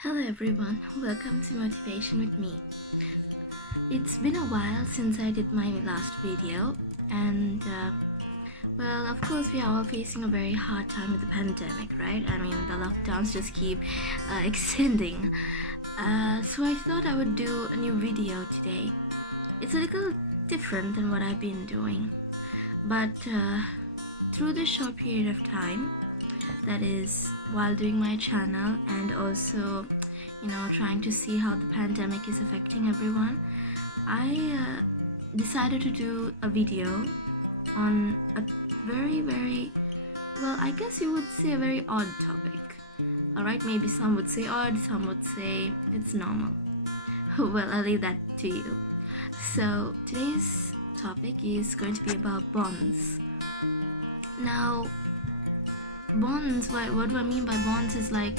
Hello everyone, welcome to Motivation with me. It's been a while since I did my last video, and well, of course, we are all facing a very hard time with the pandemic, right? I mean, the lockdowns just keep extending. So I thought I would do a new video today. It's a little different than what I've been doing, but through this short period of time, that is while doing my channel and also trying to see how the pandemic is affecting everyone, I decided to do a video on a very well, I guess you would say a very odd topic. Alright, maybe some would say odd, some would say it's normal. Well, I'll leave that to you. So today's topic is going to be about bonds. Now, bonds, what do I mean by bonds is like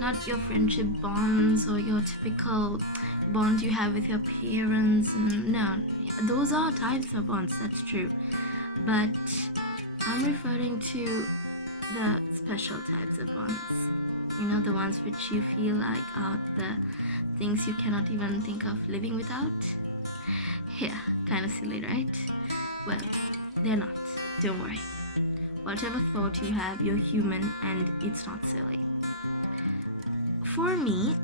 not your friendship bonds or your typical bonds you have with your parents. No, those are types of bonds, that's true, but I'm referring to the special types of bonds, the ones which you feel like are the things you cannot even think of living without. Yeah, kind of silly, right? Well, they're not, don't worry. Whatever thought you have, you're human and it's not silly. For me,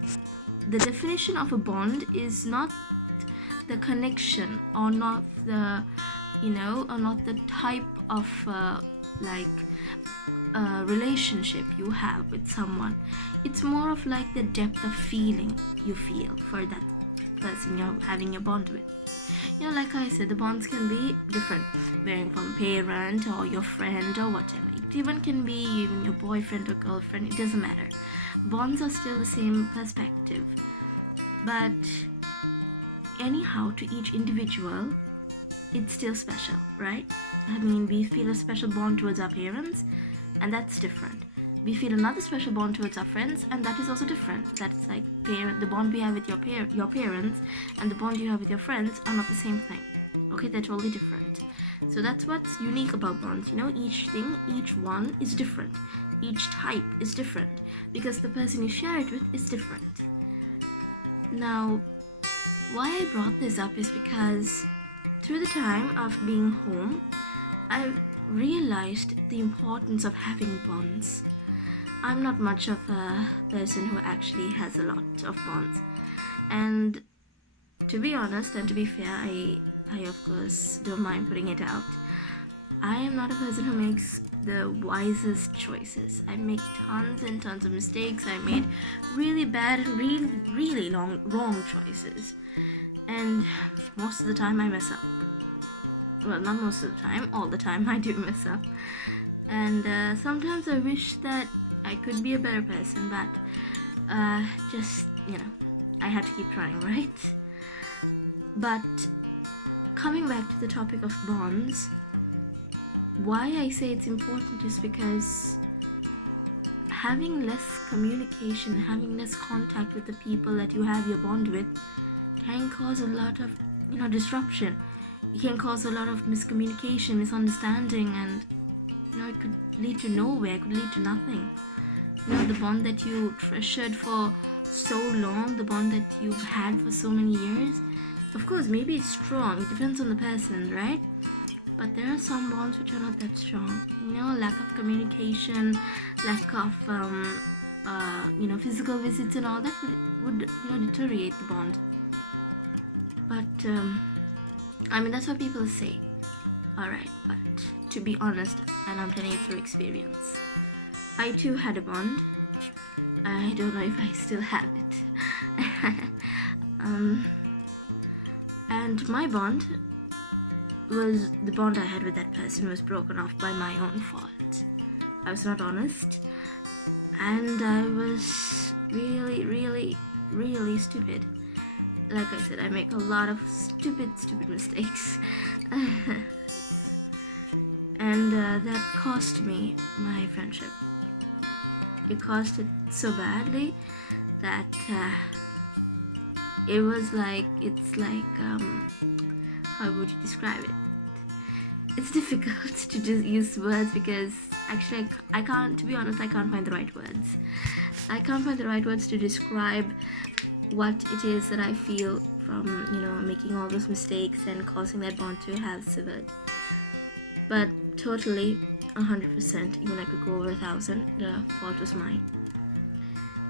the definition of a bond is not the connection or not the, or not the type of relationship you have with someone. It's more of like the depth of feeling you feel for that person you're having a bond with. Like I said, the bonds can be different, varying from parent or your friend or whatever. It even can be even your boyfriend or girlfriend, it doesn't matter. Bonds are still the same perspective. But anyhow, to each individual, it's still special, right? I mean, we feel a special bond towards our parents, and that's different. We feel another special bond towards our friends, and that is also different. That's like the bond we have with your parents and the bond you have with your friends are not the same thing. Okay, they're totally different. So that's what's unique about bonds. Each one is different. Each type is different because the person you share it with is different. Now, why I brought this up is because through the time of being home, I've realized the importance of having bonds. I'm not much of a person who actually has a lot of bonds, and to be honest and to be fair, I of course don't mind putting it out, I am not a person who makes the wisest choices. I make tons and tons of mistakes. I made really bad and really wrong choices, and most of the time I mess up. Well, not most of the time, all the time I do mess up, and sometimes I wish that I could be a better person, but I have to keep trying, right? But coming back to the topic of bonds, why I say it's important is because having less communication, having less contact with the people that you have your bond with can cause a lot of, disruption. It can cause a lot of miscommunication, misunderstanding, and it could lead to nowhere, it could lead to nothing. The bond that you treasured for so long, the bond that you've had for so many years, of course, maybe it's strong, it depends on the person, right? But there are some bonds which are not that strong. Lack of communication, lack of physical visits and all that would deteriorate the bond. But that's what people say. Alright, but to be honest, and I'm telling you through experience, I too had a bond. I don't know if I still have it. And my bond was, the bond I had with that person was broken off by my own fault. I was not honest, and I was really stupid. Like I said, I make a lot of stupid mistakes. And that cost me my friendship. It cost it so badly that it's like how would you describe it? It's difficult to just use words because actually I can't, to be honest, I can't find the right words. I can't find the right words to describe what it is that I feel from, making all those mistakes and causing that bond to have severed. But totally, 100%, even I could go over 1,000, the fault was mine.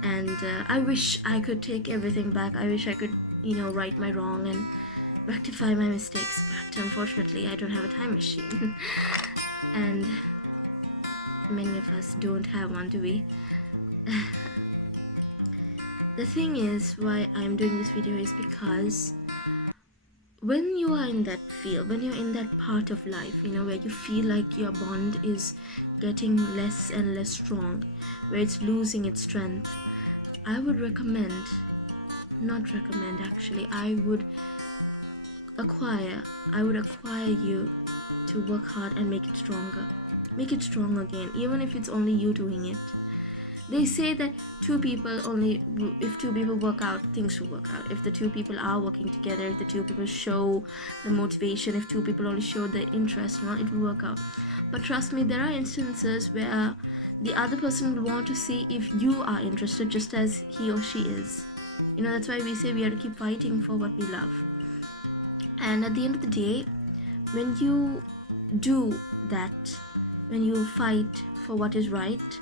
And I wish I could take everything back. I wish I could, right my wrong and rectify my mistakes, but unfortunately I don't have a time machine. And many of us don't have one, do we? The thing is, why I'm doing this video is because when you are in that field, when you're in that part of life, where you feel like your bond is getting less and less strong, where it's losing its strength, I would acquire you to work hard and make it stronger. Make it strong again, even if it's only you doing it. They say that if two people work out, things will work out. If the two people are working together, if the two people show the motivation, if two people only show the interest, it will work out. But trust me, there are instances where the other person will want to see if you are interested just as he or she is. That's why we say we have to keep fighting for what we love. And at the end of the day, when you do that, when you fight for what is right,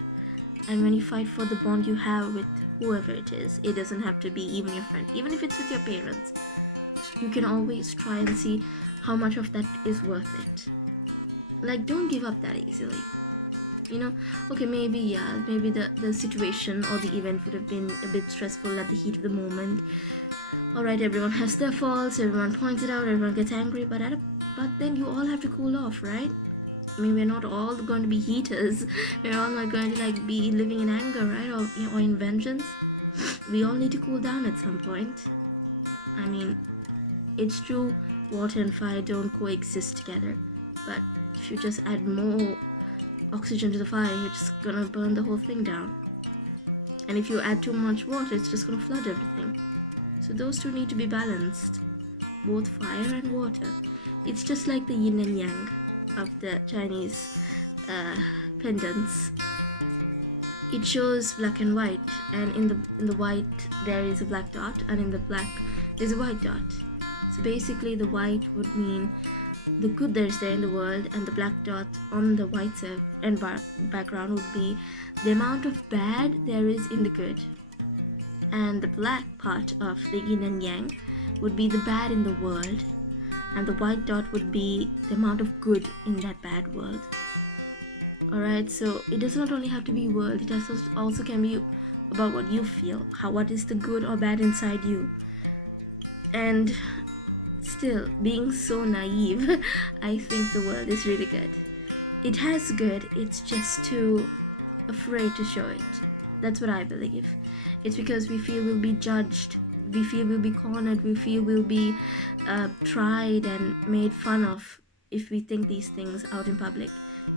and when you fight for the bond you have with whoever it is, it doesn't have to be even your friend, even if it's with your parents, you can always try and see how much of that is worth it. Like, don't give up that easily. Okay, maybe the situation or the event would have been a bit stressful at the heat of the moment. Alright, everyone has their faults, everyone points it out, everyone gets angry, but then you all have to cool off, right? I mean, we're not all going to be heaters. We're all not going to be living in anger, right? Or in vengeance. We all need to cool down at some point. I mean, it's true, water and fire don't coexist together. But if you just add more oxygen to the fire, you're just gonna burn the whole thing down. And if you add too much water, it's just gonna flood everything. So those two need to be balanced, both fire and water. It's just like the yin and yang of the Chinese pendants. It shows black and white, and in the white there is a black dot, and in the black there's a white dot. So basically the white would mean the good that is there in the world, and the black dot on the white background would be the amount of bad there is in the good. And the black part of the yin and yang would be the bad in the world, and the white dot would be the amount of good in that bad world. Alright, so it does not only have to be world, it also can be about what you feel, what is the good or bad inside you. And still, being so naive, I think the world is really good. It has good, it's just too afraid to show it. That's what I believe. It's because we feel we'll be judged, we feel we'll be cornered, we feel we'll be tried and made fun of if we think these things out in public.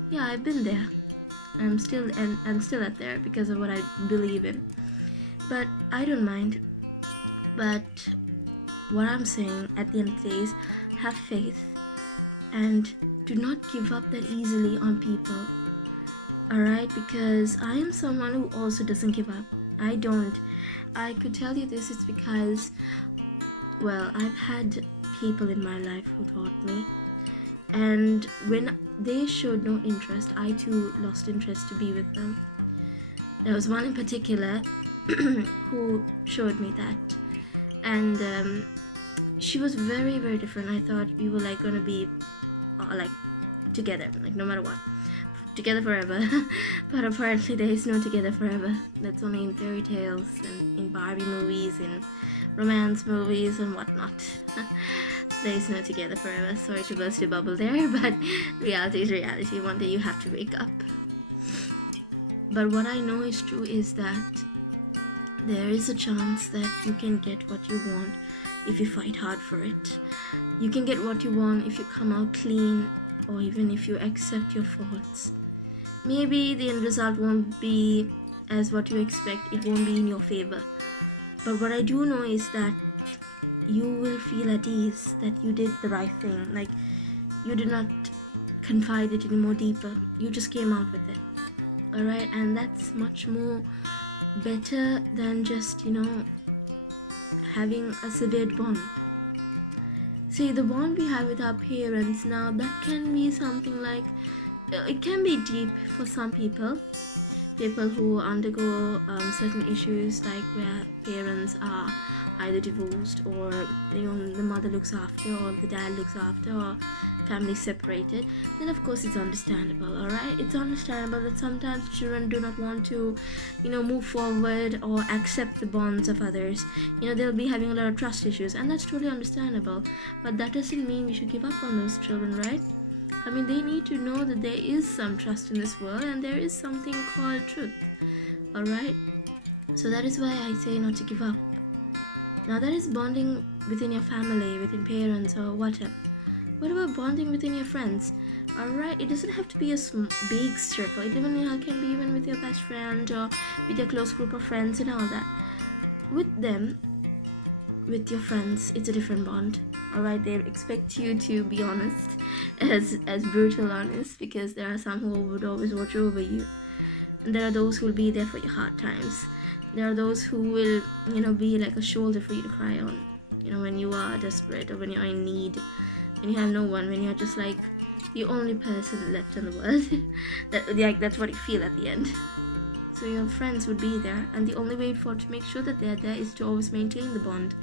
Yeah, I've been there. I'm still at there because of what I believe in. But I don't mind. But what I'm saying at the end of the day is have faith and do not give up that easily on people. Alright, because I am someone who also doesn't give up. I don't. I could tell you this, it's because, well, I've had people in my life who taught me, and when they showed no interest, I too lost interest to be with them. There was one in particular who showed me that, and she was very, very different. I thought we were gonna be together, no matter what, together forever. But apparently there is no together forever. That's only in fairy tales and in Barbie movies, in romance movies and whatnot. There is no together forever. Sorry to burst your bubble there, but reality is reality. One day you have to wake up. But what I know is true is that there is a chance that you can get what you want if you fight hard for it. You can get what you want if you come out clean, or even if you accept your faults. Maybe the end result won't be as what you expect, it won't be in your favor. But what I do know is that you will feel at ease that you did the right thing. You did not confide it any more deeper. You just came out with it. Alright, and that's much more better than just, having a severed bond. See, the bond we have with our parents now, that can be something like, it can be deep for some people who undergo certain issues, like where parents are either divorced, or the mother looks after, or the dad looks after, or family separated. Then of course it's understandable. All right, it's understandable that sometimes children do not want to move forward or accept the bonds of others. They'll be having a lot of trust issues, and that's totally understandable. But that doesn't mean we should give up on those children, right? I mean, they need to know that there is some trust in this world, and there is something called truth. Alright? So that is why I say not to give up. Now, that is bonding within your family, within parents, or whatever. What about bonding within your friends? Alright? It doesn't have to be a big circle. It can be even with your best friend, or with your close group of friends and all that. With them, with your friends, it's a different bond. Alright, they expect you to be honest, as brutal honest, because there are some who would always watch over you, and there are those who will be there for your hard times. There are those who will be like a shoulder for you to cry on, when you are desperate, or when you are in need, and you have no one, when you're just like the only person left in the world. That's what you feel at the end. So your friends would be there, and the only way to make sure that they're there is to always maintain the bond,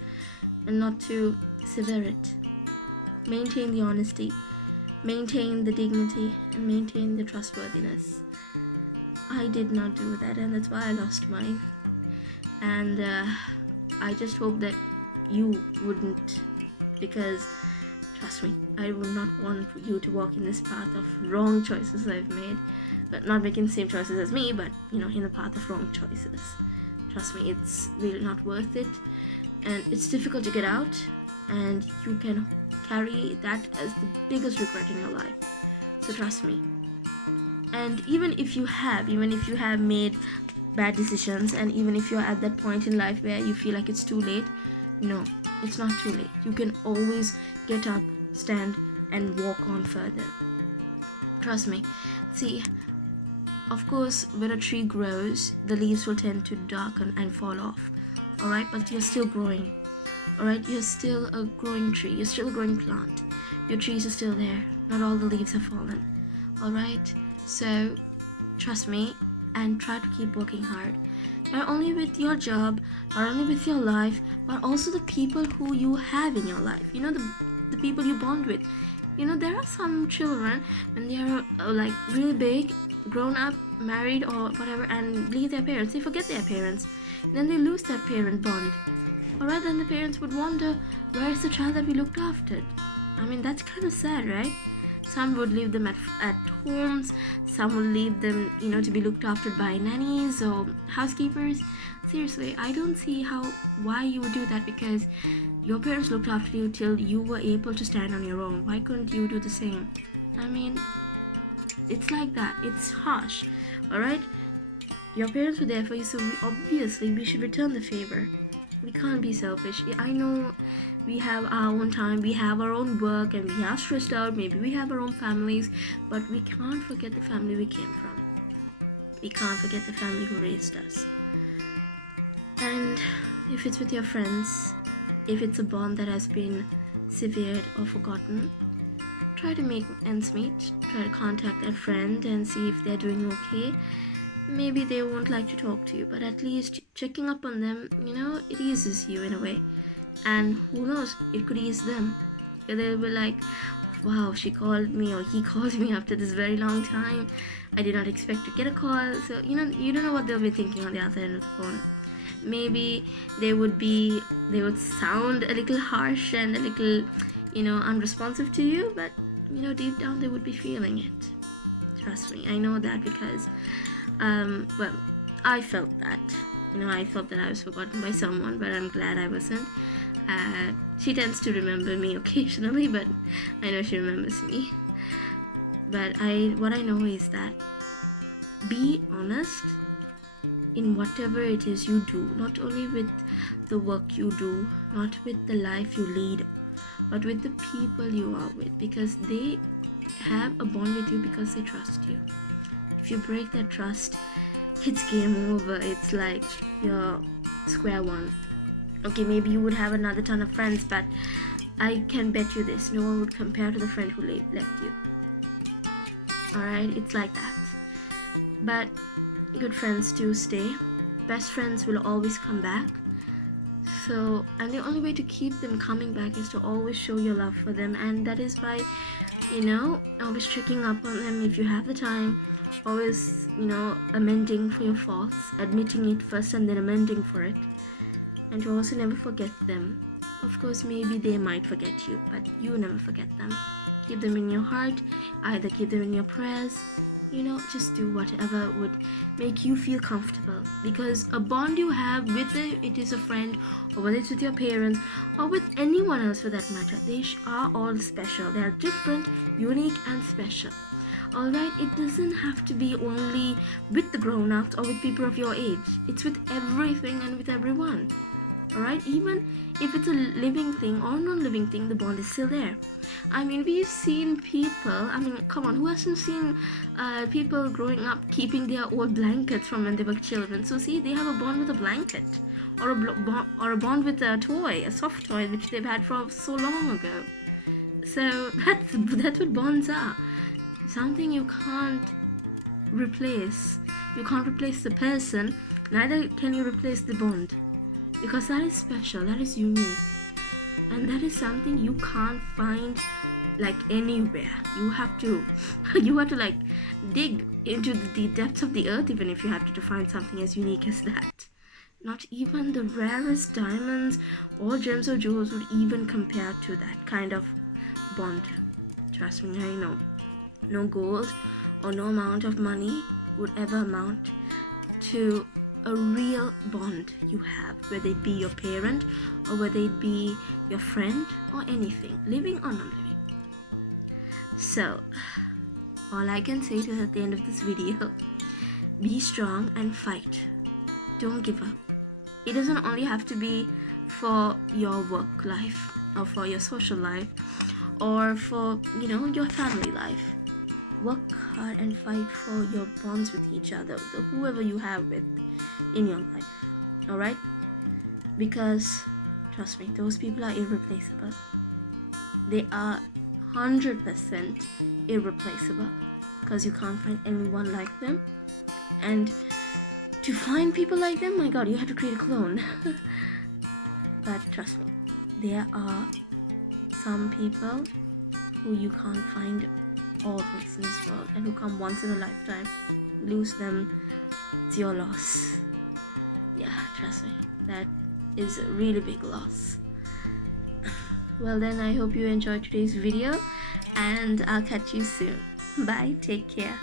and not to sever it. Maintain the honesty, maintain the dignity, and maintain the trustworthiness. I did not do that, and that's why I lost mine. And I just hope that you wouldn't, because trust me, I would not want you to walk in this path of wrong choices I've made. But not making the same choices as me, but in the path of wrong choices. Trust me, it's really not worth it, and it's difficult to get out, and you can carry that as the biggest regret in your life. So trust me. And even if you have made bad decisions, and even if you're at that point in life where you feel like it's too late, no, it's not too late. You can always get up, stand, and walk on further. Trust me. See, of course, when a tree grows, the leaves will tend to darken and fall off. Alright, but you're still growing. Alright, you're still a growing tree. You're still a growing plant. Your trees are still there. Not all the leaves have fallen. Alright, so trust me and try to keep working hard. Not only with your job, not only with your life, but also the people who you have in your life. The people you bond with. There are some children, when they are like really big, grown up, married, or whatever, and leave their parents, they forget their parents. Then they lose that parent bond. Alright, then the parents would wonder, where is the child that we looked after? I mean, that's kind of sad, right? Some would leave them at homes. Some would leave them, to be looked after by nannies or housekeepers. Seriously, I don't see why you would do that, because your parents looked after you till you were able to stand on your own. Why couldn't you do the same? I mean, it's like that. It's harsh, alright? Your parents were there for you, so we should return the favor. We can't be selfish. I know we have our own time, we have our own work, and we are stressed out. Maybe we have our own families, but we can't forget the family we came from. We can't forget the family who raised us. And if it's with your friends, if it's a bond that has been severed or forgotten, try to make ends meet. Try to contact that friend and see if they're doing okay. Maybe they won't like to talk to you, but at least checking up on them, it eases you in a way. And who knows, it could ease them. They'll be like, wow, she called me, or he called me after this very long time. I did not expect to get a call. So, you don't know what they'll be thinking on the other end of the phone. Maybe they would sound a little harsh and a little, unresponsive to you, but, deep down they would be feeling it. Trust me, I know that, because I felt that. I felt that I was forgotten by someone, but I'm glad I wasn't. She tends to remember me occasionally, but I know she remembers me. But what I know is that be honest in whatever it is you do, not only with the work you do, not with the life you lead, but with the people you are with, because they have a bond with you because they trust you. If you break that trust, it's game over. It's like you're square one. Okay, maybe you would have another ton of friends, but I can bet you this, no one would compare to the friend who left you. Alright, it's like that. But good friends do stay. Best friends will always come back. So, and the only way to keep them coming back is to always show your love for them, and that is by, always checking up on them if you have the time, always, amending for your faults, admitting it first and then amending for it, and to also never forget them. Of course, maybe they might forget you, but you never forget them. Keep them in your heart, either keep them in your prayers, just do whatever would make you feel comfortable, because a bond you have, whether it is a friend or whether it's with your parents or with anyone else for that matter, they are all special. They are different, unique and special. Alright, it doesn't have to be only with the grown-ups or with people of your age. It's with everything and with everyone. Alright, even if it's a living thing or non-living thing, the bond is still there. I mean, we've seen people, come on, who hasn't seen people growing up keeping their old blankets from when they were children? So see, they have a bond with a blanket, or a bond with a toy, a soft toy which they've had for so long ago. So that's what bonds are. Something you can't replace. You can't replace the person, neither can you replace the bond. Because that is special, that is unique, and that is something you can't find like anywhere. You have to like dig into the depths of the earth, even if you have to find something as unique as that. Not even the rarest diamonds or gems or jewels would even compare to that kind of bond. Trust me, I know. No gold or no amount of money would ever amount to a real bond you have, whether it be your parent or whether it be your friend or anything, living or non-living. So, all I can say to you at the end of this video, be strong and fight. Don't give up. It doesn't only have to be for your work life or for your social life or for, your family life. Work hard and fight for your bonds with each other, whoever you have with in your life. Alright? Because trust me, those people are irreplaceable. They are 100% irreplaceable, because you can't find anyone like them. And to find people like them, my god, you have to create a clone. But trust me, there are some people who you can't find always in this world, and who come once in a lifetime. Lose them, it's your loss. Yeah, trust me, that is a really big loss. Well then, I hope you enjoyed today's video, and I'll catch you soon. Bye, take care.